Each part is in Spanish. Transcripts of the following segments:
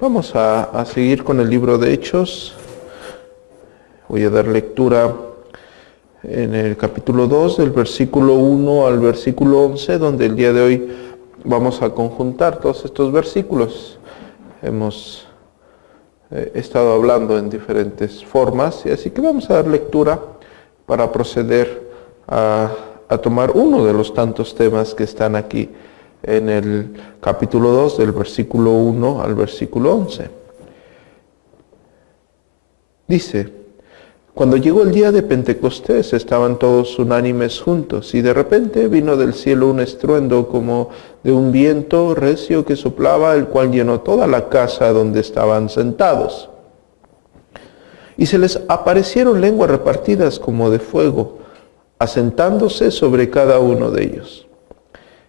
Vamos a seguir con el libro de Hechos. Voy a dar lectura en el capítulo 2, del versículo 1 al versículo 11, donde el día de hoy vamos a conjuntar todos estos versículos. Hemos estado hablando en diferentes formas, y así que vamos a dar lectura para proceder a tomar uno de los tantos temas que están aquí en el capítulo 2, del versículo 1 al versículo 11. Dice: cuando llegó el día de Pentecostés, estaban todos unánimes juntos, y de repente vino del cielo un estruendo como de un viento recio que soplaba, el cual llenó toda la casa donde estaban sentados. Y se les aparecieron lenguas repartidas como de fuego, asentándose sobre cada uno de ellos.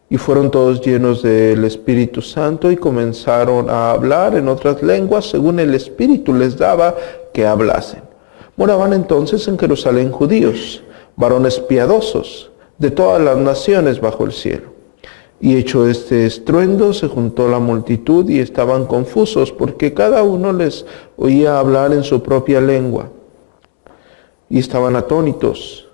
Y fueron todos llenos del Espíritu Santo y comenzaron a hablar en otras lenguas según el Espíritu les daba que hablasen. Moraban entonces en Jerusalén judíos, varones piadosos, de todas las naciones bajo el cielo. Y hecho este estruendo, se juntó la multitud y estaban confusos, porque cada uno les oía hablar en su propia lengua. Y estaban atónitos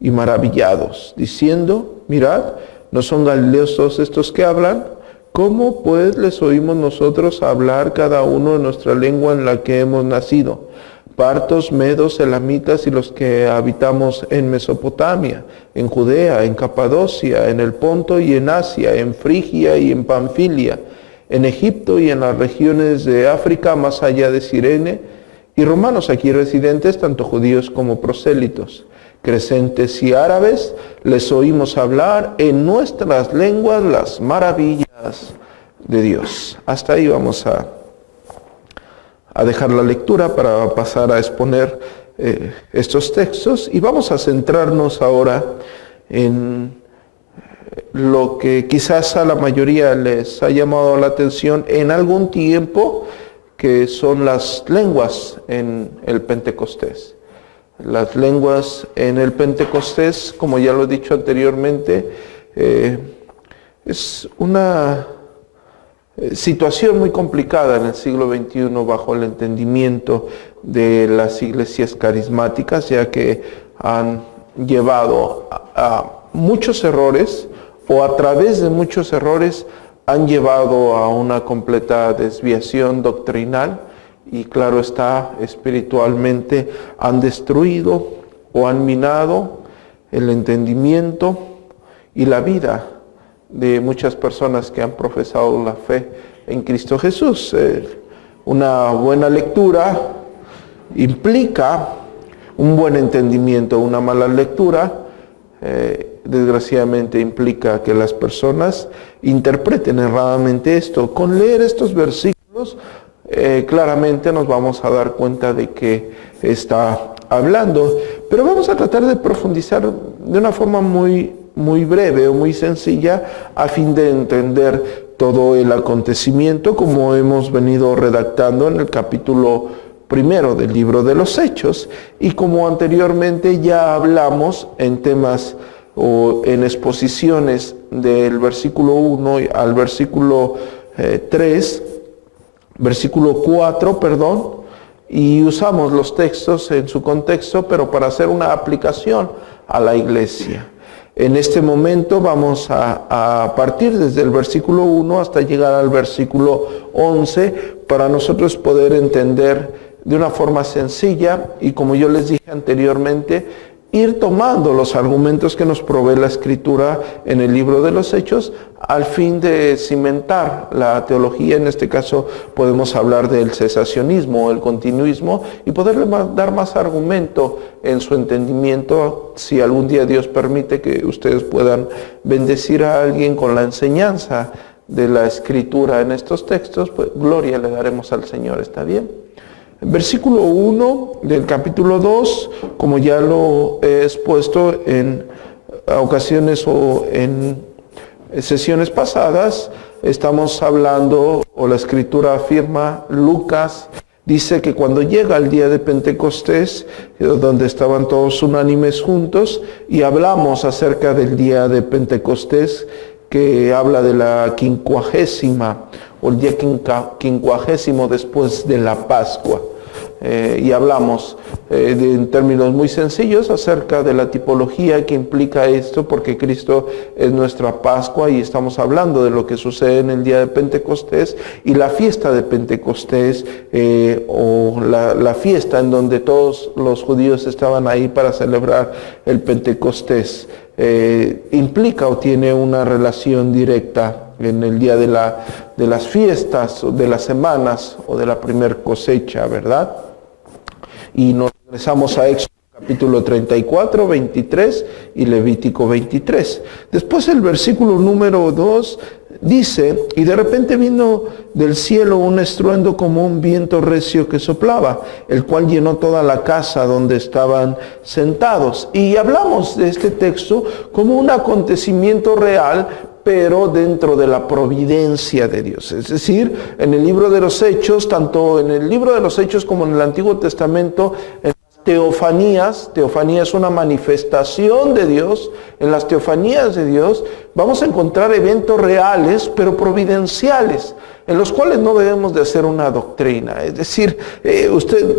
y maravillados, diciendo: mirad, ¿no son galileos todos estos que hablan? ¿Cómo pues les oímos nosotros hablar cada uno en nuestra lengua en la que hemos nacido? Partos, medos, elamitas y los que habitamos en Mesopotamia, en Judea, en Capadocia, en el Ponto y en Asia, en Frigia y en Panfilia, en Egipto y en las regiones de África más allá de Cirene, y romanos aquí residentes, tanto judíos como prosélitos, crecentes y árabes, les oímos hablar en nuestras lenguas las maravillas de Dios. Hasta ahí vamos a dejar la lectura para pasar a exponer estos textos, y vamos a centrarnos ahora en lo que quizás a la mayoría les ha llamado la atención en algún tiempo, que son las lenguas en el Pentecostés. Las lenguas en el Pentecostés, como ya lo he dicho anteriormente, es una situación muy complicada en el siglo XXI bajo el entendimiento de las iglesias carismáticas, ya que han llevado a muchos errores, o a través de muchos errores han llevado a una completa desviación doctrinal, y claro está, espiritualmente han destruido o han minado el entendimiento y la vida de muchas personas que han profesado la fe en Cristo Jesús. Una buena lectura implica un buen entendimiento. Una mala lectura, desgraciadamente, implica que las personas interpreten erradamente esto. Con leer estos versículos, claramente nos vamos a dar cuenta de que está hablando, pero vamos a tratar de profundizar de una forma muy breve o muy sencilla, a fin de entender todo el acontecimiento, como hemos venido redactando en el capítulo 1 del libro de los Hechos, y como anteriormente ya hablamos en temas o en exposiciones del versículo 1 al versículo 3, versículo 4, y usamos los textos en su contexto, pero para hacer una aplicación a la iglesia. En este momento vamos a partir desde el versículo 1 hasta llegar al versículo 11, para nosotros poder entender de una forma sencilla, y como yo les dije anteriormente, ir tomando los argumentos que nos provee la Escritura en el libro de los Hechos, al fin de cimentar la teología. En este caso podemos hablar del cesacionismo o el continuismo, y poderle dar más argumento en su entendimiento, si algún día Dios permite que ustedes puedan bendecir a alguien con la enseñanza de la Escritura en estos textos, pues gloria le daremos al Señor. ¿Está bien? Versículo 1 del capítulo 2, como ya lo he expuesto en ocasiones o en sesiones pasadas, estamos hablando, o la Escritura afirma, Lucas dice que cuando llega el día de Pentecostés, donde estaban todos unánimes juntos, y hablamos acerca del día de Pentecostés, que habla de la quincuagésima o el día quincuagésimo después de la Pascua. Y hablamos en términos muy sencillos acerca de la tipología que implica esto, porque Cristo es nuestra Pascua y estamos hablando de lo que sucede en el día de Pentecostés y la fiesta de Pentecostés, o la fiesta en donde todos los judíos estaban ahí para celebrar el Pentecostés. Implica o tiene una relación directa en el día de las fiestas, de las semanas o de la primer cosecha, ¿verdad? Y nos regresamos a Éxodo capítulo 34, 23 y Levítico 23. Después el versículo número 2 dice, y de repente vino del cielo un estruendo como un viento recio que soplaba, el cual llenó toda la casa donde estaban sentados. Y hablamos de este texto como un acontecimiento real, pero dentro de la providencia de Dios. Es decir, en el libro de los Hechos, tanto en el libro de los Hechos como en el Antiguo Testamento, en las teofanía es una manifestación de Dios. En las teofanías de Dios vamos a encontrar eventos reales, pero providenciales, en los cuales no debemos de hacer una doctrina. Es decir,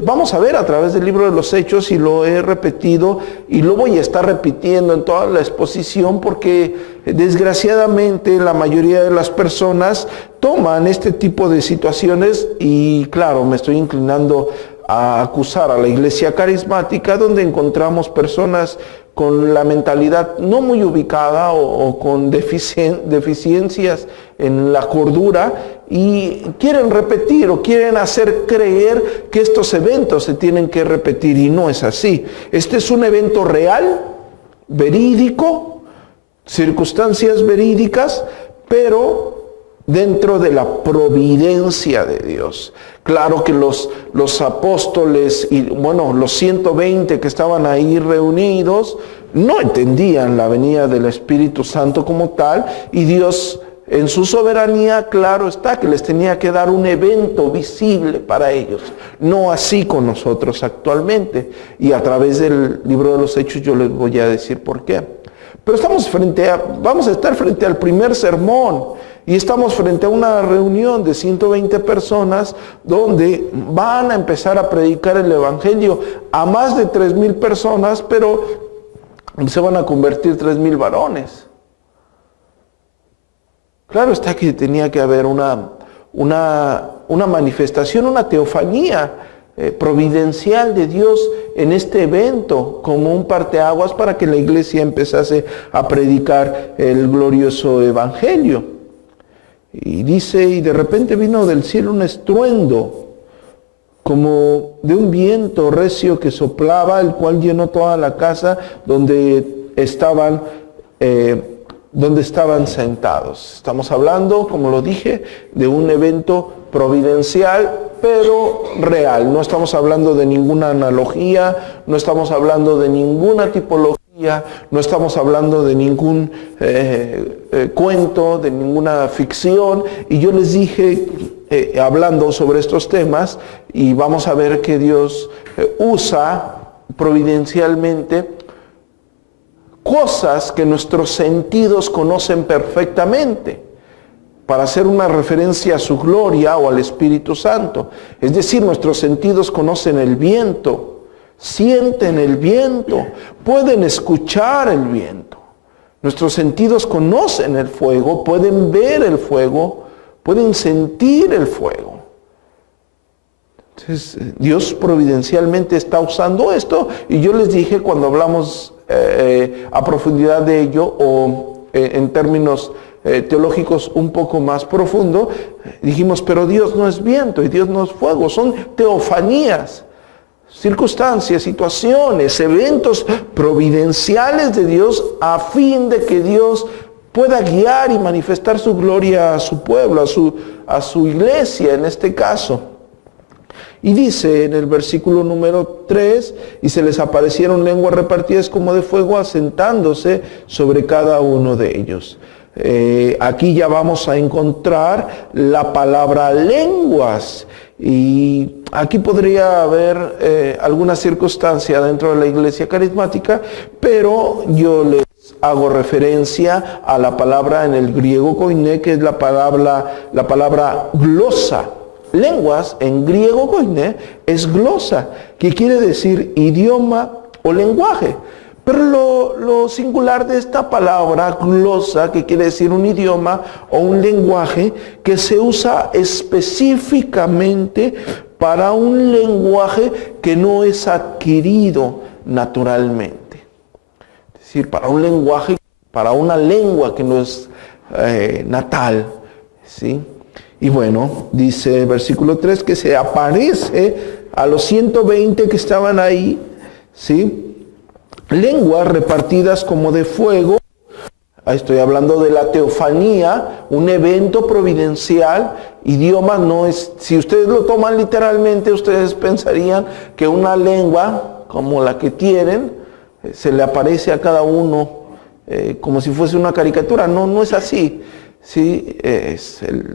vamos a ver a través del libro de los Hechos, y lo he repetido y lo voy a estar repitiendo en toda la exposición, porque desgraciadamente la mayoría de las personas toman este tipo de situaciones, y claro, me estoy inclinando a acusar a la iglesia carismática, donde encontramos personas con la mentalidad no muy ubicada o con deficiencias en la cordura, y quieren repetir o quieren hacer creer que estos eventos se tienen que repetir, y no es así. Este es un evento real, verídico, circunstancias verídicas, pero dentro de la providencia de Dios. Claro que los apóstoles y los 120 que estaban ahí reunidos no entendían la venida del Espíritu Santo como tal, y Dios en su soberanía, claro está, que les tenía que dar un evento visible para ellos. No así con nosotros actualmente, y a través del libro de los Hechos yo les voy a decir por qué. Pero vamos a estar frente al primer sermón, y estamos frente a una reunión de 120 personas donde van a empezar a predicar el Evangelio a más de 3,000 personas, pero se van a convertir 3,000 varones. Claro está que tenía que haber una manifestación, una teofanía providencial de Dios en este evento, como un parteaguas para que la iglesia empezase a predicar el glorioso Evangelio. Y dice, y de repente vino del cielo un estruendo, como de un viento recio que soplaba, el cual llenó toda la casa donde estaban sentados. Estamos hablando, como lo dije, de un evento providencial, pero real. No estamos hablando de ninguna analogía, no estamos hablando de ninguna tipología, no estamos hablando de ningún cuento, de ninguna ficción. Y yo les dije, hablando sobre estos temas, y vamos a ver que Dios usa providencialmente cosas que nuestros sentidos conocen perfectamente, para hacer una referencia a su gloria o al Espíritu Santo. Es decir, nuestros sentidos conocen el viento, sienten el viento, pueden escuchar el viento. Nuestros sentidos conocen el fuego, pueden ver el fuego, pueden sentir el fuego. Entonces, Dios providencialmente está usando esto, y yo les dije cuando hablamos a profundidad de ello, o en términos teológicos un poco más profundo, dijimos, pero Dios no es viento y Dios no es fuego, son teofanías, circunstancias, situaciones, eventos providenciales de Dios, a fin de que Dios pueda guiar y manifestar su gloria a su pueblo, a su iglesia en este caso. Y dice en el versículo número 3, y se les aparecieron lenguas repartidas como de fuego, asentándose sobre cada uno de ellos. Aquí ya vamos a encontrar la palabra lenguas, y aquí podría haber alguna circunstancia dentro de la iglesia carismática, pero yo les hago referencia a la palabra en el griego koiné, que es la palabra glosa. Lenguas en griego koiné es glosa, que quiere decir idioma o lenguaje. Pero lo singular de esta palabra glosa, que quiere decir un idioma o un lenguaje, que se usa específicamente para un lenguaje que no es adquirido naturalmente. Es decir, para un lenguaje, para una lengua que no es natal, ¿sí? Y bueno, dice el versículo 3 que se aparece a los 120 que estaban ahí, ¿sí? Lenguas repartidas como de fuego. Ahí estoy hablando de la teofanía, un evento providencial. Idiomas no es, si ustedes lo toman literalmente, ustedes pensarían que una lengua como la que tienen, se le aparece a cada uno como si fuese una caricatura. No, no es así. ¿Sí?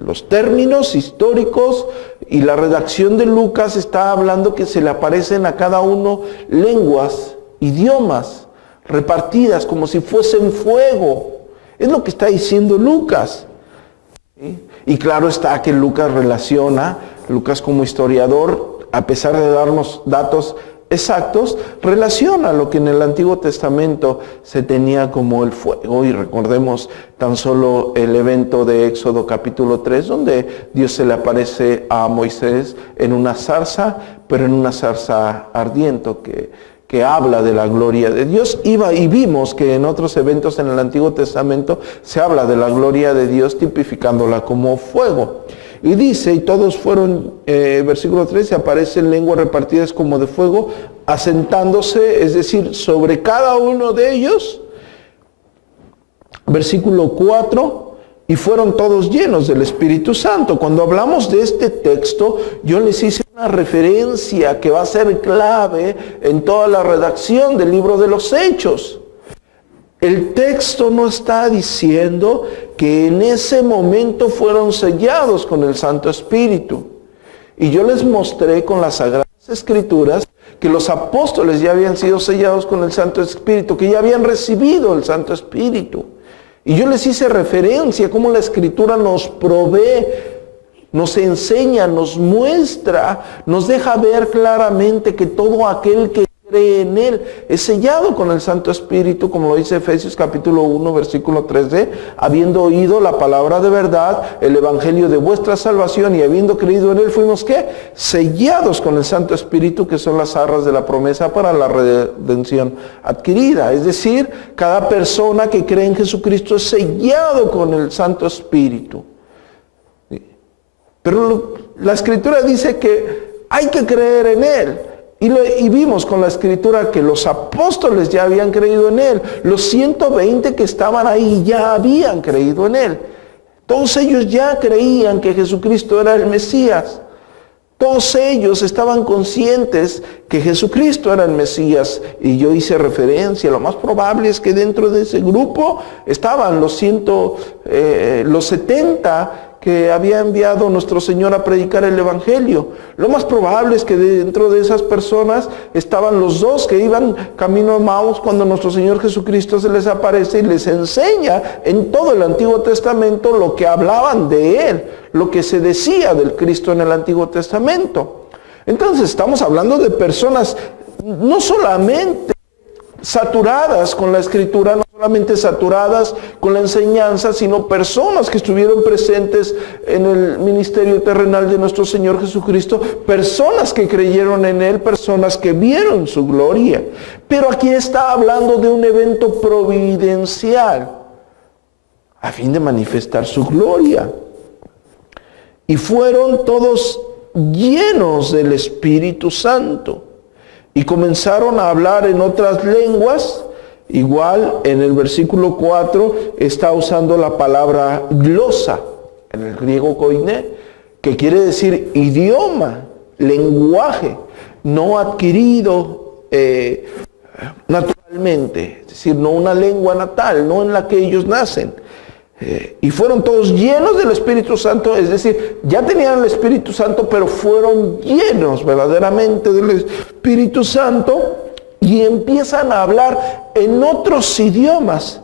Los términos históricos y la redacción de Lucas está hablando que se le aparecen a cada uno lenguas, idiomas repartidas como si fuesen fuego. Es lo que está diciendo Lucas. ¿Sí? Y claro está que Lucas como historiador, a pesar de darnos datos exactos, relaciona lo que en el Antiguo Testamento se tenía como el fuego. Y recordemos tan solo el evento de Éxodo capítulo 3, donde Dios se le aparece a Moisés en una zarza, pero en una zarza ardiente que habla de la gloria de Dios. Y vimos que en otros eventos en el Antiguo Testamento se habla de la gloria de Dios tipificándola como fuego. Y dice, y todos fueron, versículo 13, aparecen lenguas repartidas como de fuego, asentándose, es decir, sobre cada uno de ellos. Versículo 4, y fueron todos llenos del Espíritu Santo. Cuando hablamos de este texto, yo les hice una referencia que va a ser clave en toda la redacción del libro de los Hechos. El texto no está diciendo que en ese momento fueron sellados con el Santo Espíritu. Y yo les mostré con las Sagradas Escrituras que los apóstoles ya habían sido sellados con el Santo Espíritu, que ya habían recibido el Santo Espíritu. Y yo les hice referencia a cómo la Escritura nos provee, nos enseña, nos muestra, nos deja ver claramente que todo aquel que cree en Él es sellado con el Santo Espíritu, como lo dice Efesios capítulo 1, versículo 13, habiendo oído la palabra de verdad, el evangelio de vuestra salvación, y habiendo creído en Él, fuimos ¿qué? Sellados con el Santo Espíritu, que son las arras de la promesa para la redención adquirida. Es decir, cada persona que cree en Jesucristo es sellado con el Santo Espíritu. Pero la Escritura dice que hay que creer en Él. Y vimos con la Escritura que los apóstoles ya habían creído en Él. Los 120 que estaban ahí ya habían creído en Él. Todos ellos ya creían que Jesucristo era el Mesías. Todos ellos estaban conscientes que Jesucristo era el Mesías. Y yo hice referencia, lo más probable es que dentro de ese grupo estaban los 70 que había enviado nuestro Señor a predicar el Evangelio. Lo más probable es que dentro de esas personas estaban los dos que iban camino a Maús cuando nuestro Señor Jesucristo se les aparece y les enseña en todo el Antiguo Testamento lo que hablaban de Él, lo que se decía del Cristo en el Antiguo Testamento. Entonces estamos hablando de personas no solamente saturadas con la Escritura, no solamente saturadas con la enseñanza, sino personas que estuvieron presentes en el ministerio terrenal de nuestro Señor Jesucristo, personas que creyeron en Él, personas que vieron su gloria. Pero aquí está hablando de un evento providencial, a fin de manifestar su gloria. Y fueron todos llenos del Espíritu Santo. Y comenzaron a hablar en otras lenguas. Igual en el versículo 4 está usando la palabra glosa, en el griego koiné, que quiere decir idioma, lenguaje, no adquirido naturalmente. Es decir, no una lengua natal, no en la que ellos nacen. Y fueron todos llenos del Espíritu Santo, es decir, ya tenían el Espíritu Santo, pero fueron llenos verdaderamente del Espíritu Santo y empiezan a hablar en otros idiomas.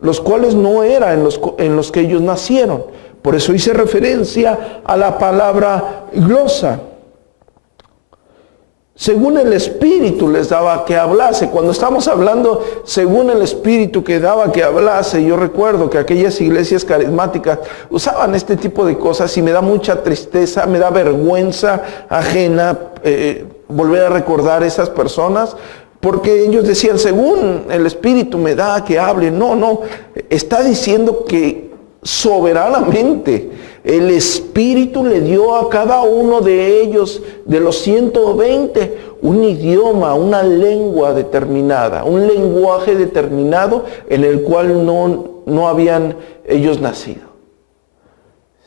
los cuales no eran en los que ellos nacieron. Por eso hice referencia a la palabra glosa. Según el Espíritu les daba que hablase. Cuando estamos hablando según el Espíritu que daba que hablase, yo recuerdo que aquellas iglesias carismáticas usaban este tipo de cosas y me da mucha tristeza, me da vergüenza ajena volver a recordar esas personas, porque ellos decían, según el Espíritu me da que hable. No, está diciendo que soberanamente el Espíritu le dio a cada uno de ellos, de los 120, un idioma, una lengua determinada, un lenguaje determinado en el cual no habían ellos nacido.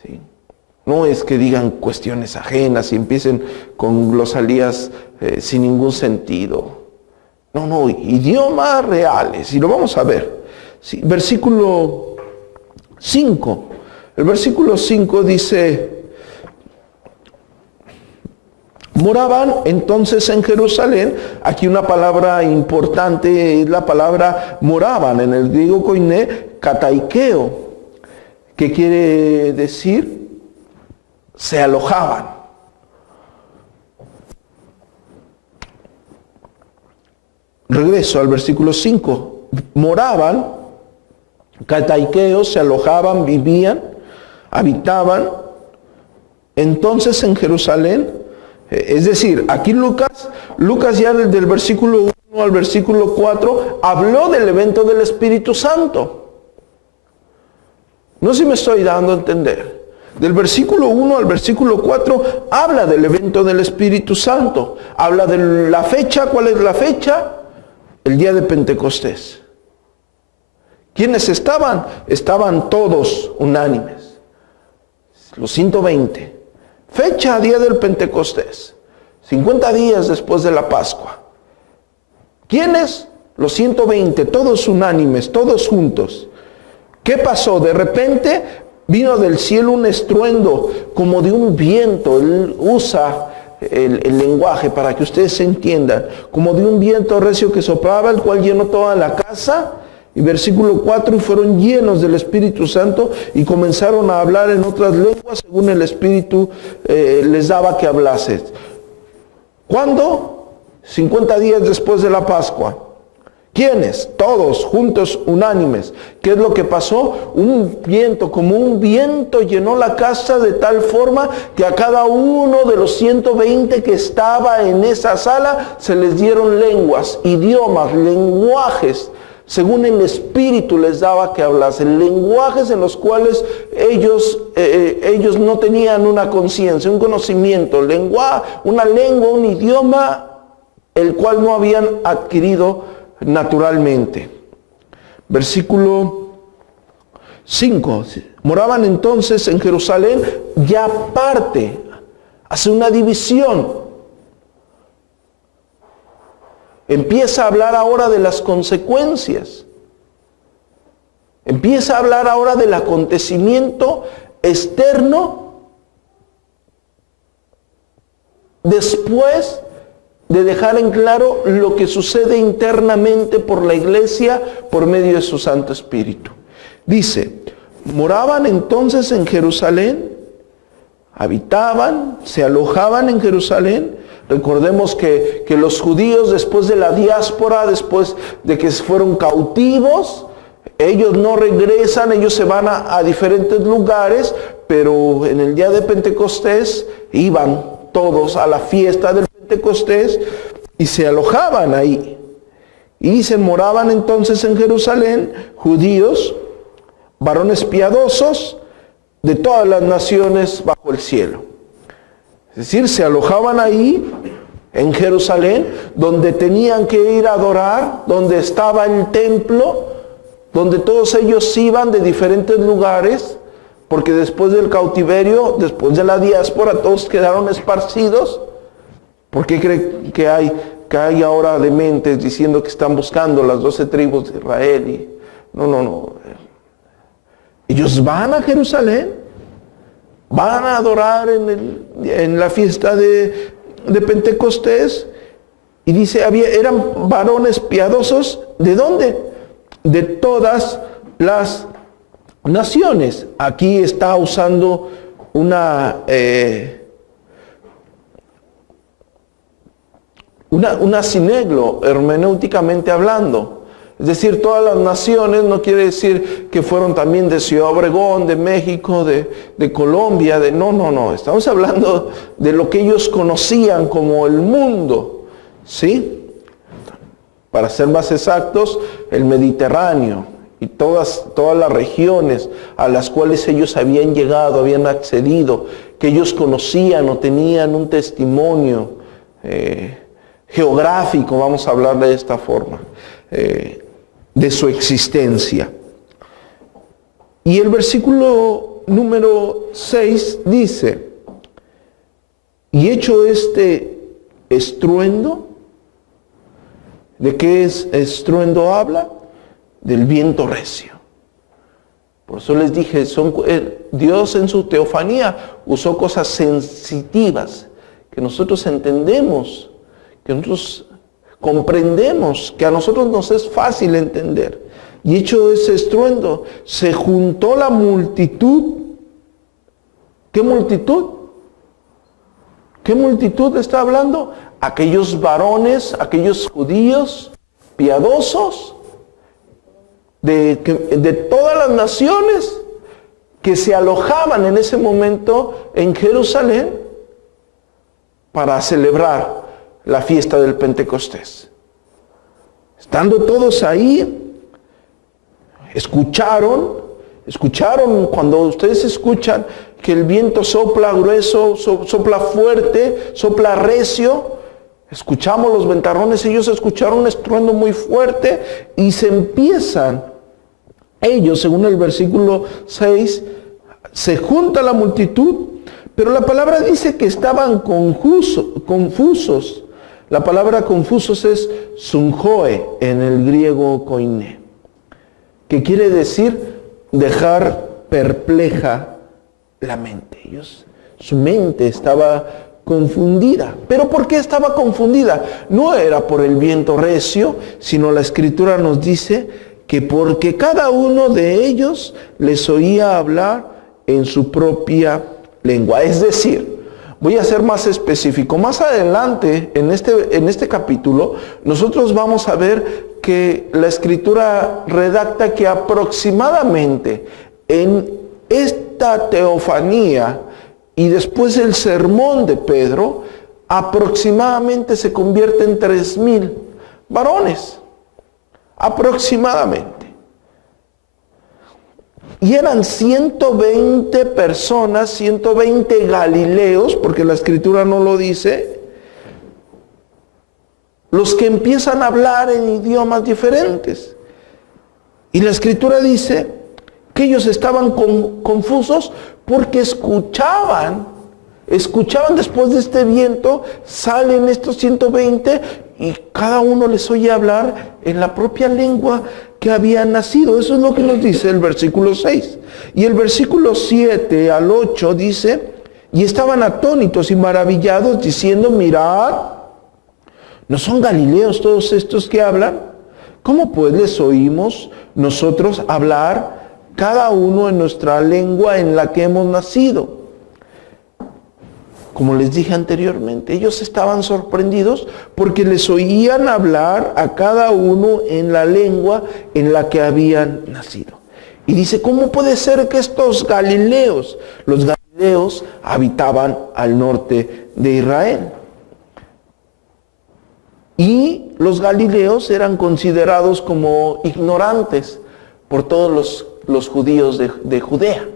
¿Sí? No es que digan cuestiones ajenas y empiecen con glosalías sin ningún sentido. No, idiomas reales. Y lo vamos a ver. Sí, versículo 5. El versículo 5 dice, moraban entonces en Jerusalén. Aquí una palabra importante es la palabra moraban, en el griego koiné, kataikeo, que quiere decir se alojaban. Regreso al versículo 5. Moraban, kataikeo, se alojaban, vivían, habitaban entonces en Jerusalén. Es decir, aquí Lucas ya del versículo 1 al versículo 4 habló del evento del Espíritu Santo. No sé si me estoy dando a entender. Del versículo 1 al versículo 4 habla del evento del Espíritu Santo. Habla de la fecha. ¿Cuál es la fecha? El día de Pentecostés. ¿Quiénes estaban? Estaban todos unánimes. Los 120. Fecha, día del Pentecostés. 50 días después de la Pascua. ¿Quiénes? Los 120, todos unánimes, todos juntos. ¿Qué pasó? De repente vino del cielo un estruendo como de un viento. Él usa el lenguaje para que ustedes se entiendan. Como de un viento recio que soplaba, el cual llenó toda la casa. Y versículo 4, y fueron llenos del Espíritu Santo y comenzaron a hablar en otras lenguas según el Espíritu les daba que hablase. ¿Cuándo? 50 días después de la Pascua. ¿Quiénes? Todos juntos, unánimes. ¿Qué es lo que pasó? Un viento, como un viento llenó la casa de tal forma que a cada uno de los 120 que estaba en esa sala se les dieron lenguas, idiomas, lenguajes, según el Espíritu les daba que hablasen, lenguajes en los cuales ellos no tenían una conciencia, un conocimiento, una lengua, un idioma, el cual no habían adquirido naturalmente. Versículo 5. Moraban entonces en Jerusalén, ya aparte, hace una división. Empieza a hablar ahora de las consecuencias. Empieza a hablar ahora del acontecimiento externo después de dejar en claro lo que sucede internamente por la iglesia por medio de su Santo Espíritu. Dice, moraban entonces en Jerusalén, habitaban, se alojaban en Jerusalén. Recordemos que los judíos después de la diáspora, después de que fueron cautivos, ellos no regresan, ellos se van a diferentes lugares, pero en el día de Pentecostés iban todos a la fiesta del Pentecostés y se alojaban ahí. Y se moraban entonces en Jerusalén judíos, varones piadosos de todas las naciones bajo el cielo. Es decir, se alojaban ahí en Jerusalén, donde tenían que ir a adorar, donde estaba el templo, donde todos ellos iban de diferentes lugares, porque después del cautiverio, después de la diáspora, todos quedaron esparcidos. ¿Por qué creen que hay ahora dementes diciendo que están buscando las 12 tribus de Israel? No. Ellos van a Jerusalén, van a adorar en la fiesta de Pentecostés, y dice, eran varones piadosos, ¿de dónde? De todas las naciones. Aquí está usando una sineglo, hermenéuticamente hablando. Es decir, todas las naciones no quiere decir que fueron también de Ciudad Obregón, de México, de Colombia, no. Estamos hablando de lo que ellos conocían como el mundo, ¿sí? Para ser más exactos, el Mediterráneo y todas las regiones a las cuales ellos habían llegado, habían accedido, que ellos conocían o tenían un testimonio geográfico, vamos a hablar de esta forma, de su existencia. Y el versículo número 6 dice, y hecho este estruendo, ¿de qué estruendo habla? Del viento recio. Por eso les dije, Dios en su teofanía usó cosas sensitivas que nosotros entendemos, que nosotros comprendemos, que a nosotros nos es fácil entender. Y hecho ese estruendo, se juntó la multitud. ¿Qué multitud? ¿Qué multitud está hablando? Aquellos varones, aquellos judíos piadosos de todas las naciones que se alojaban en ese momento en Jerusalén para celebrar la fiesta del Pentecostés. Estando todos ahí, escucharon cuando ustedes escuchan que el viento sopla grueso, sopla fuerte, sopla recio. Escuchamos los ventarrones, ellos escucharon un estruendo muy fuerte y se empiezan, ellos, según el versículo 6, se junta la multitud, pero la palabra dice que estaban confusos. La palabra confusos es sunjoe en el griego koiné, que quiere decir dejar perpleja la mente. Su mente estaba confundida. ¿Pero por qué estaba confundida? No era por el viento recio, sino la Escritura nos dice que porque cada uno de ellos les oía hablar en su propia lengua. Es decir, voy a ser más específico. Más adelante, en este capítulo, nosotros vamos a ver que la Escritura redacta que aproximadamente en esta teofanía y después el sermón de Pedro, aproximadamente se convierte en 3,000 varones. Aproximadamente. Y eran 120 personas, 120 galileos, porque la Escritura no lo dice, los que empiezan a hablar en idiomas diferentes. Y la Escritura dice que ellos estaban confusos porque escuchaban después de este viento, salen estos 120 y cada uno les oye hablar en la propia lengua que habían nacido. Eso es lo que nos dice el versículo 6. Y el versículo 7 al 8 dice, y estaban atónitos y maravillados diciendo, mirad, ¿no son galileos todos estos que hablan? ¿Cómo pues les oímos nosotros hablar cada uno en nuestra lengua en la que hemos nacido? Como les dije anteriormente, ellos estaban sorprendidos porque les oían hablar a cada uno en la lengua en la que habían nacido. Y dice, ¿cómo puede ser que estos galileos, los galileos habitaban al norte de Israel? Y los galileos eran considerados como ignorantes por todos los judíos de Judea.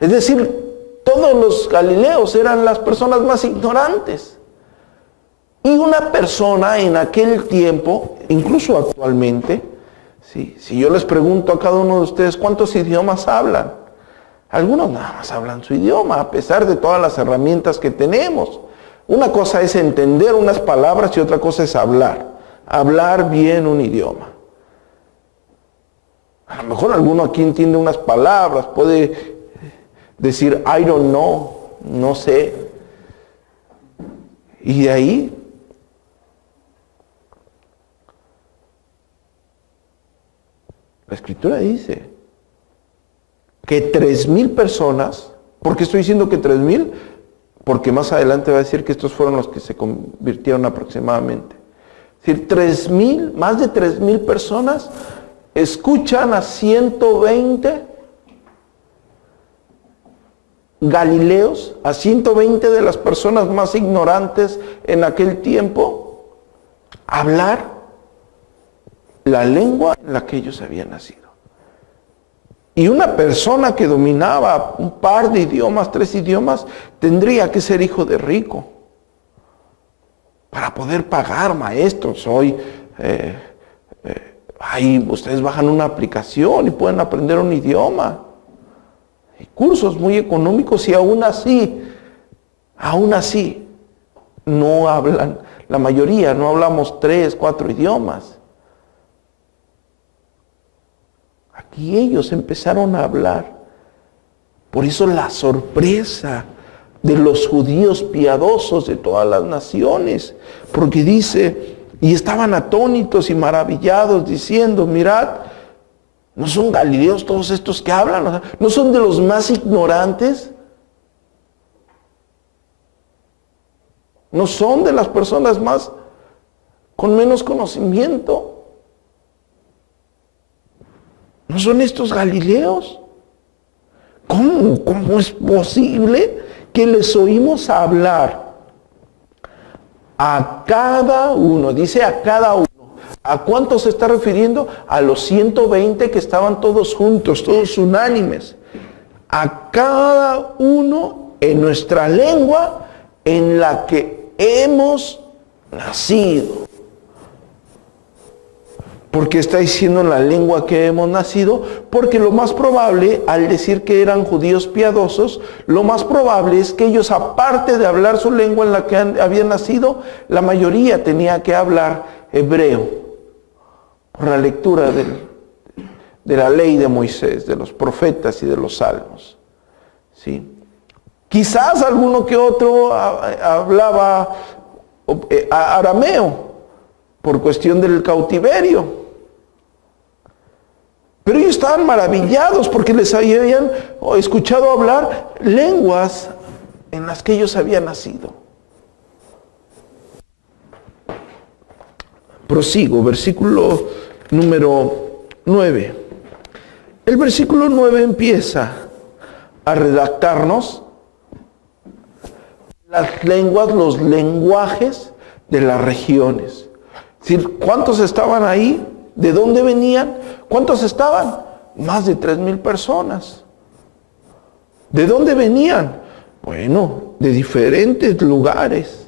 Es decir, todos los galileos eran las personas más ignorantes. Y una persona en aquel tiempo, incluso actualmente, si yo les pregunto a cada uno de ustedes cuántos idiomas hablan, algunos nada más hablan su idioma, a pesar de todas las herramientas que tenemos. Una cosa es entender unas palabras y otra cosa es hablar bien un idioma. A lo mejor alguno aquí entiende unas palabras, puede decir, I don't know, no sé. Y de ahí, La Escritura dice que 3,000 personas, ¿por qué estoy diciendo que 3,000? Porque más adelante va a decir que estos fueron los que se convirtieron aproximadamente. Es decir, 3,000, más de 3,000 personas escuchan a 120 Galileos, a 120 de las personas más ignorantes en aquel tiempo, hablar la lengua en la que ellos habían nacido. Y una persona que dominaba un par de idiomas, 3 idiomas, tendría que ser hijo de rico para poder pagar maestros. Hoy, ahí ustedes bajan una aplicación y pueden aprender un idioma. Hay cursos muy económicos y aún así, no hablan, la mayoría no hablamos 3, 4 idiomas. Aquí ellos empezaron a hablar. Por eso la sorpresa de los judíos piadosos de todas las naciones, porque dice, y estaban atónitos y maravillados diciendo, mirad, ¿no son galileos todos estos que hablan? ¿No son de los más ignorantes? ¿No son de las personas más con menos conocimiento? ¿No son estos galileos? ¿Cómo es posible que les oímos hablar a cada uno? Dice a cada uno. ¿A cuántos se está refiriendo? A los 120 que estaban todos juntos, todos unánimes. A cada uno en nuestra lengua en la que hemos nacido. ¿Por qué está diciendo en la lengua que hemos nacido? Porque lo más probable, al decir que eran judíos piadosos, lo más probable es que ellos, aparte de hablar su lengua en la que habían nacido, la mayoría tenía que hablar hebreo, por la lectura de la ley de Moisés, de los profetas y de los salmos. ¿Sí? Quizás alguno que otro hablaba arameo, por cuestión del cautiverio. Pero ellos estaban maravillados porque les habían escuchado hablar lenguas en las que ellos habían nacido. Prosigo, versículo número 9. El versículo 9 empieza a redactarnos las lenguas, los lenguajes de las regiones. Es decir, ¿cuántos estaban ahí? ¿De dónde venían? ¿Cuántos estaban? Más de 3,000 personas. ¿De dónde venían? Bueno, de diferentes lugares.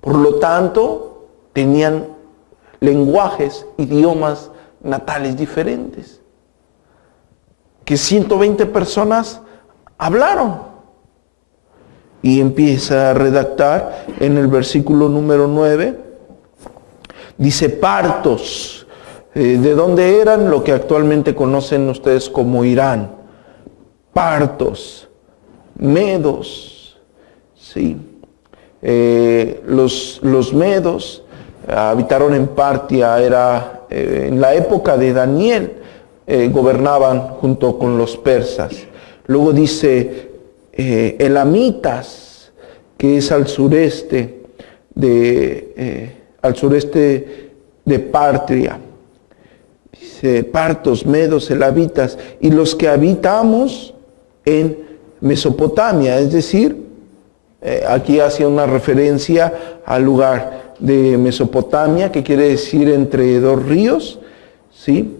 Por lo tanto, tenían lenguajes, idiomas natales diferentes. Que 120 personas hablaron. Y empieza a redactar en el versículo número 9. Dice partos. ¿De dónde eran? Lo que actualmente conocen ustedes como Irán. Partos. Medos. ¿Sí? Los medos habitaron en Partia. Era en la época de Daniel. Gobernaban junto con los persas. Luego dice elamitas, que es al sureste de Partria. Dice partos, medos, elamitas, y los que habitamos en Mesopotamia, es decir, aquí hacía una referencia al lugar de Mesopotamia, que quiere decir entre 2 ríos, ¿sí?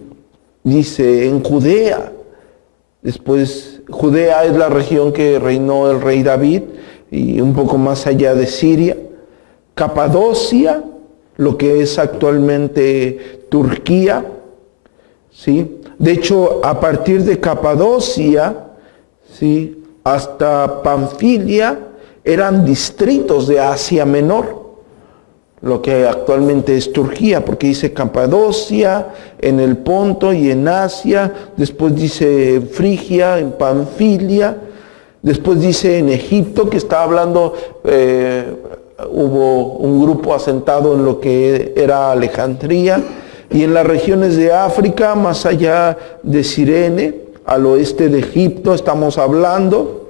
Dice en Judea. Después, Judea es la región que reinó el rey David, y un poco más allá de Siria. Capadocia, lo que es actualmente Turquía, ¿sí? De hecho, a partir de Capadocia, ¿sí?, hasta Panfilia, eran distritos de Asia Menor, lo que actualmente es Turquía, porque dice Capadocia, en el Ponto y en Asia, después dice Frigia, en Panfilia, después dice en Egipto, que está hablando, hubo un grupo asentado en lo que era Alejandría, Y en las regiones de África, más allá de Cirene, al oeste de Egipto, estamos hablando,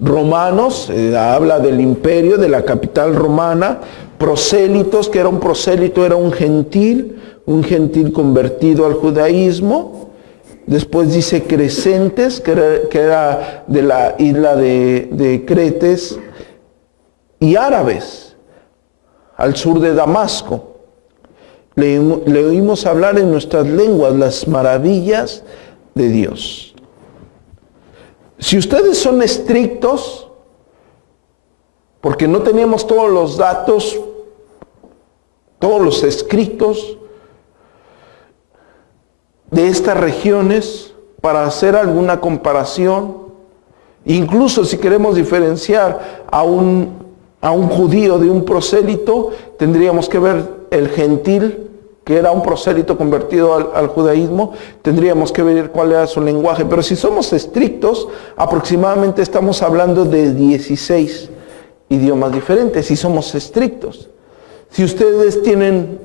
romanos, habla del imperio, de la capital romana, prosélitos, que era un prosélito, era un gentil convertido al judaísmo. Después dice crecentes, que era de la isla de Cretes, y árabes, al sur de Damasco. Le oímos hablar en nuestras lenguas las maravillas de Dios. Si ustedes son estrictos, porque no teníamos todos los datos, todos los escritos de estas regiones para hacer alguna comparación, incluso si queremos diferenciar a un judío de un prosélito, tendríamos que ver el gentil, que era un prosélito convertido al judaísmo, tendríamos que ver cuál era su lenguaje. Pero si somos estrictos, aproximadamente estamos hablando de 16 idiomas diferentes, si somos estrictos. Si ustedes tienen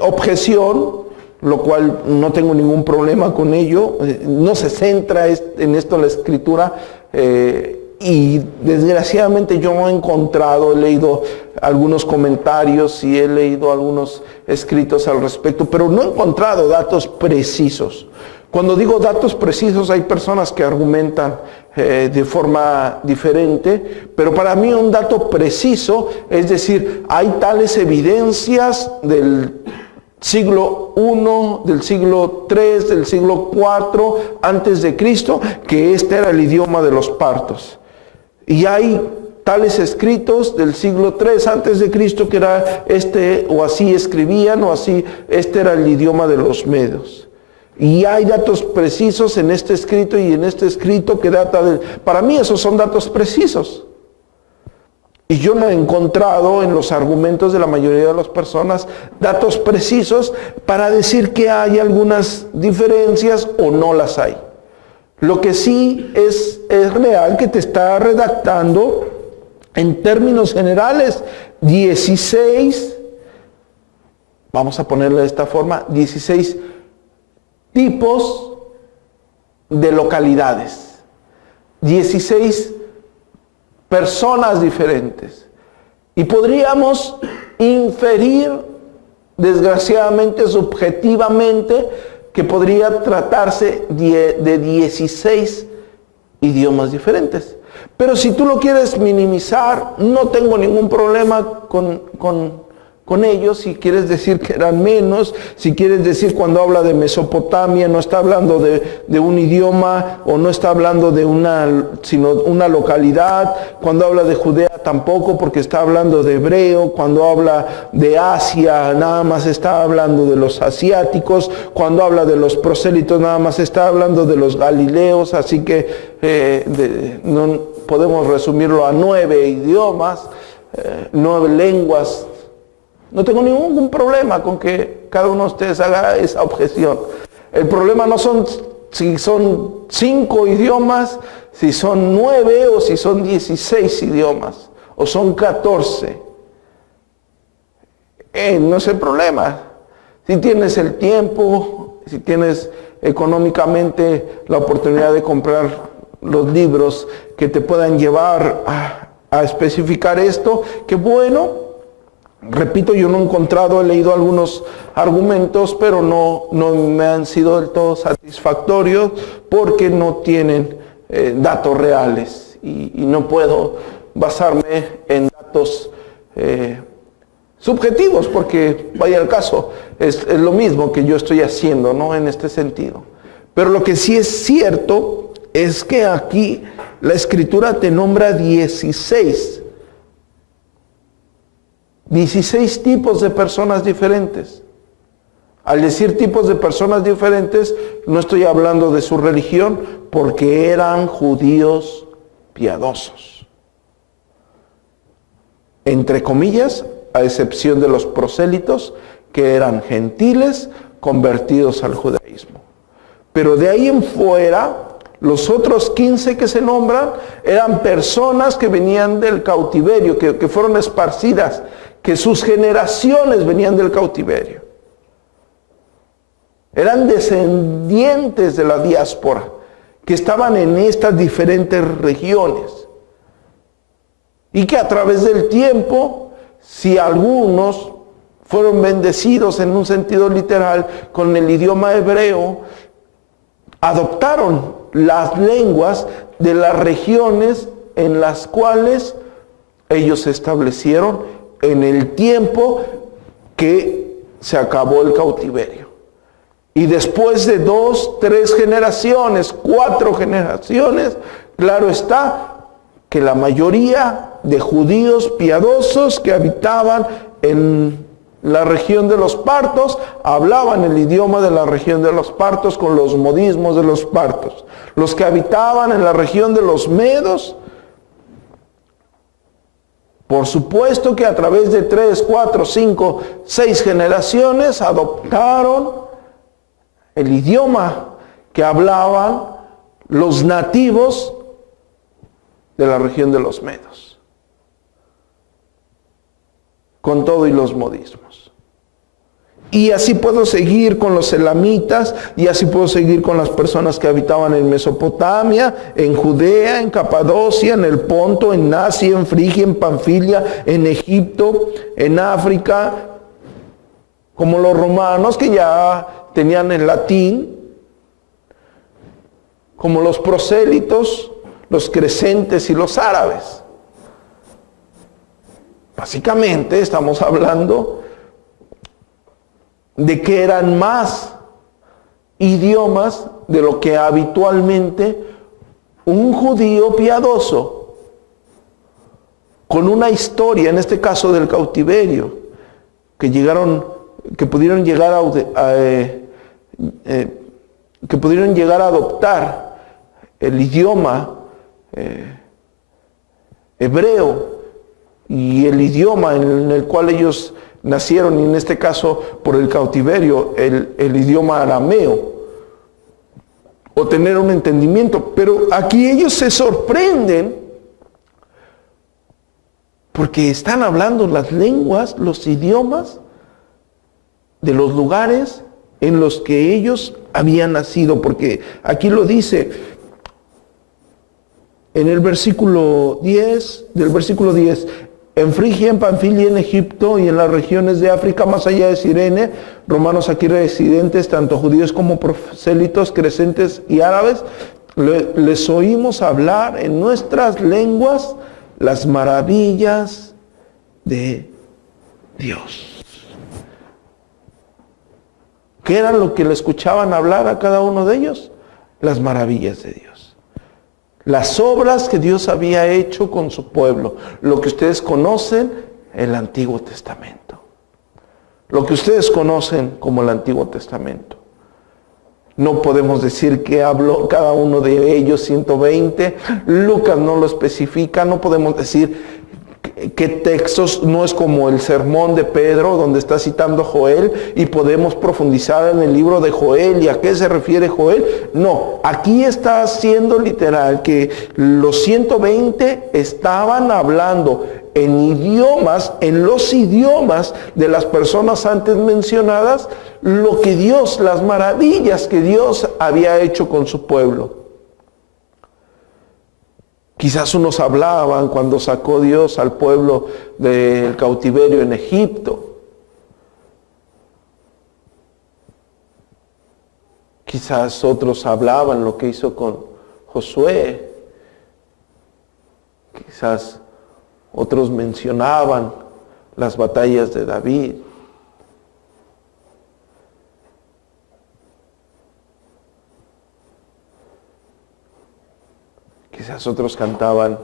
objeción, lo cual no tengo ningún problema con ello, no se centra en esto la Escritura, y desgraciadamente yo no he encontrado, he leído algunos comentarios y he leído algunos escritos al respecto, pero no he encontrado datos precisos. Cuando digo datos precisos, hay personas que argumentan de forma diferente, pero para mí un dato preciso es decir, hay tales evidencias del siglo I, del siglo III, del siglo IV antes de Cristo, que este era el idioma de los partos. Y hay tales escritos del siglo III antes de Cristo que era o así escribían, o así, este era el idioma de los medos. Y hay datos precisos en este escrito y en este escrito que data para mí esos son datos precisos. Y yo no he encontrado en los argumentos de la mayoría de las personas datos precisos para decir que hay algunas diferencias o no las hay. Lo que sí es real que te está redactando en términos generales 16, vamos a ponerle de esta forma, 16 tipos de localidades, 16 personas diferentes. Y podríamos inferir, desgraciadamente, subjetivamente, que podría tratarse de 16 idiomas diferentes. Pero si tú lo quieres minimizar, no tengo ningún problema con ellos. Si quieres decir que eran menos, si quieres decir cuando habla de Mesopotamia, no está hablando de un idioma, o no está hablando sino una localidad. Cuando habla de Judea tampoco, porque está hablando de hebreo. Cuando habla de Asia, nada más está hablando de los asiáticos. Cuando habla de los prosélitos, nada más está hablando de los galileos. Así que no podemos resumirlo a 9 idiomas, 9 lenguas. No tengo ningún problema con que cada uno de ustedes haga esa objeción. El problema no son si son 5 idiomas, si son 9 o si son 16 idiomas, o son 14. No es el problema. Si tienes el tiempo, si tienes económicamente la oportunidad de comprar los libros que te puedan llevar a especificar esto, qué bueno. Repito, yo no he encontrado, he leído algunos argumentos, pero no me han sido del todo satisfactorios porque no tienen datos reales y no puedo basarme en datos subjetivos, porque vaya al caso, es lo mismo que yo estoy haciendo, ¿no? En este sentido. Pero lo que sí es cierto es que aquí la Escritura te nombra 16 tipos de personas diferentes. Al decir tipos de personas diferentes, no estoy hablando de su religión, porque eran judíos piadosos. Entre comillas, a excepción de los prosélitos, que eran gentiles convertidos al judaísmo. Pero de ahí en fuera, los otros 15 que se nombran eran personas que venían del cautiverio, que fueron esparcidas, que sus generaciones venían del cautiverio. Eran descendientes de la diáspora que estaban en estas diferentes regiones. Y que a través del tiempo, si algunos fueron bendecidos en un sentido literal con el idioma hebreo, adoptaron las lenguas de las regiones en las cuales ellos se establecieron en el tiempo que se acabó el cautiverio. Y después de 2, 3 generaciones, 4 generaciones, claro está que la mayoría de judíos piadosos que habitaban en la región de los partos hablaban el idioma de la región de los partos con los modismos de los partos. Los que habitaban en la región de los medos, por supuesto que a través de 3, 4, 5, 6 generaciones adoptaron el idioma que hablaban los nativos de la región de los medos, con todo y los modismos. Y así puedo seguir con los elamitas, y así puedo seguir con las personas que habitaban en Mesopotamia, en Judea, en Capadocia, en el Ponto, en Asia, en Frigia, en Panfilia, en Egipto, en África, como los romanos que ya tenían el latín, como los prosélitos, los crescentes y los árabes. Básicamente estamos hablando de que eran más idiomas de lo que habitualmente un judío piadoso, con una historia, en este caso del cautiverio, que pudieron llegar a adoptar el idioma hebreo y el idioma en el cual ellos nacieron, y en este caso por el cautiverio, el idioma arameo, o tener un entendimiento. Pero aquí ellos se sorprenden porque están hablando las lenguas, los idiomas de los lugares en los que ellos habían nacido, porque aquí lo dice en el versículo 10, en Frigia, en Panfilia, en Egipto y en las regiones de África más allá de Cirene, romanos aquí residentes, tanto judíos como prosélitos, crescentes y árabes, les oímos hablar en nuestras lenguas las maravillas de Dios. ¿Qué era lo que le escuchaban hablar a cada uno de ellos? Las maravillas de Dios. Las obras que Dios había hecho con su pueblo. Lo que ustedes conocen, el Antiguo Testamento. Lo que ustedes conocen como el Antiguo Testamento. No podemos decir que habló cada uno de ellos 120. Lucas no lo especifica. No podemos decir qué textos. No es como el sermón de Pedro, donde está citando a Joel, y podemos profundizar en el libro de Joel y a qué se refiere Joel. No, aquí está siendo literal que los 120 estaban hablando en los idiomas de las personas antes mencionadas, lo que Dios, las maravillas que Dios había hecho con su pueblo. Quizás unos hablaban cuando sacó Dios al pueblo del cautiverio en Egipto. Quizás otros hablaban lo que hizo con Josué. Quizás otros mencionaban las batallas de David. Quizás otros cantaban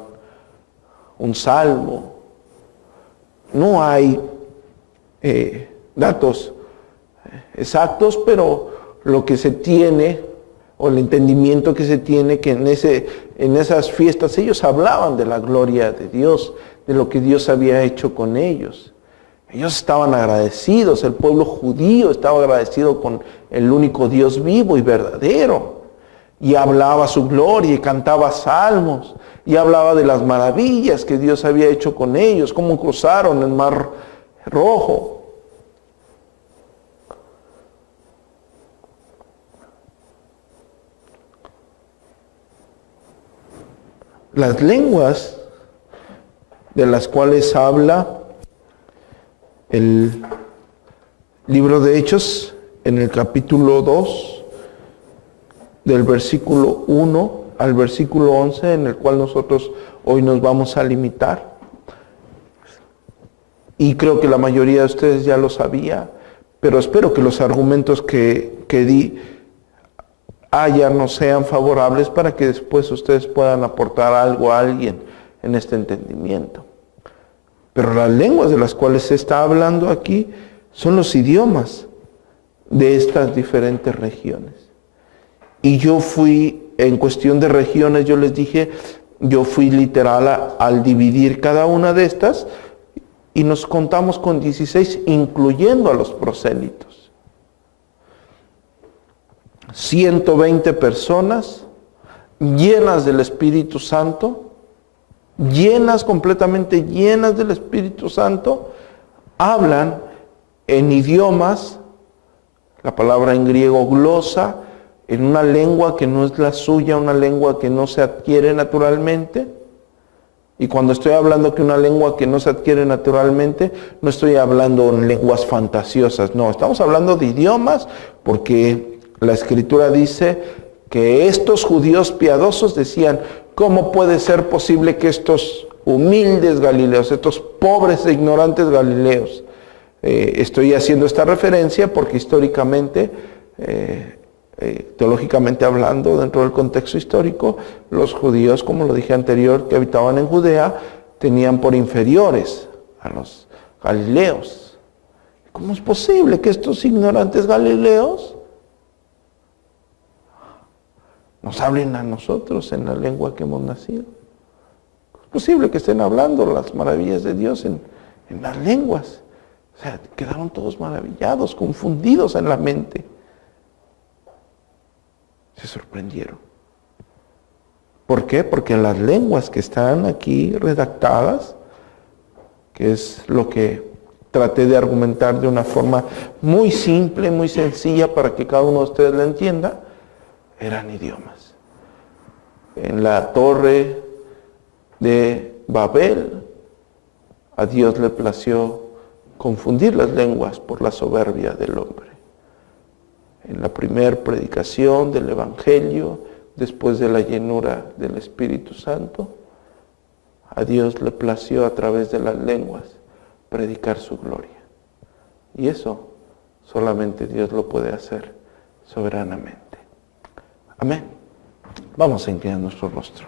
un salmo. No hay datos exactos, pero lo que se tiene, o el entendimiento que se tiene, que en esas fiestas ellos hablaban de la gloria de Dios, de lo que Dios había hecho con ellos. Ellos estaban agradecidos, el pueblo judío estaba agradecido con el único Dios vivo y verdadero. Y hablaba su gloria y cantaba salmos y hablaba de las maravillas que Dios había hecho con ellos, cómo cruzaron el mar Rojo. Las lenguas de las cuales habla el libro de Hechos en el capítulo 2, del versículo 1 al versículo 11, en el cual nosotros hoy nos vamos a limitar. Y creo que la mayoría de ustedes ya lo sabía, pero espero que los argumentos que di no sean favorables para que después ustedes puedan aportar algo a alguien en este entendimiento. Pero las lenguas de las cuales se está hablando aquí son los idiomas de estas diferentes regiones. Y yo fui, en cuestión de regiones, yo les dije, yo fui literal al dividir cada una de estas, y nos contamos con 16, incluyendo a los prosélitos. 120 personas llenas del Espíritu Santo, completamente llenas del Espíritu Santo, hablan en idiomas, la palabra en griego glosa, en una lengua que no es la suya, una lengua que no se adquiere naturalmente. Y cuando estoy hablando que una lengua que no se adquiere naturalmente, no estoy hablando en lenguas fantasiosas, no, estamos hablando de idiomas, porque la Escritura dice que estos judíos piadosos decían, ¿cómo puede ser posible que estos humildes galileos, estos pobres e ignorantes galileos? Estoy haciendo esta referencia porque históricamente, teológicamente hablando, dentro del contexto histórico, los judíos, como lo dije anterior, que habitaban en Judea, tenían por inferiores a los galileos. ¿Cómo es posible que estos ignorantes galileos nos hablen a nosotros en la lengua que hemos nacido? Es posible que estén hablando las maravillas de Dios en las lenguas. O sea, quedaron todos maravillados, confundidos en la mente. Se sorprendieron. ¿Por qué? Porque las lenguas que están aquí redactadas, que es lo que traté de argumentar de una forma muy simple, muy sencilla, para que cada uno de ustedes la entienda, eran idiomas. En la torre de Babel, a Dios le plació confundir las lenguas por la soberbia del hombre. En la primera predicación del Evangelio, después de la llenura del Espíritu Santo, a Dios le plació a través de las lenguas predicar su gloria. Y eso solamente Dios lo puede hacer soberanamente. Amén. Vamos a inclinar nuestro rostro.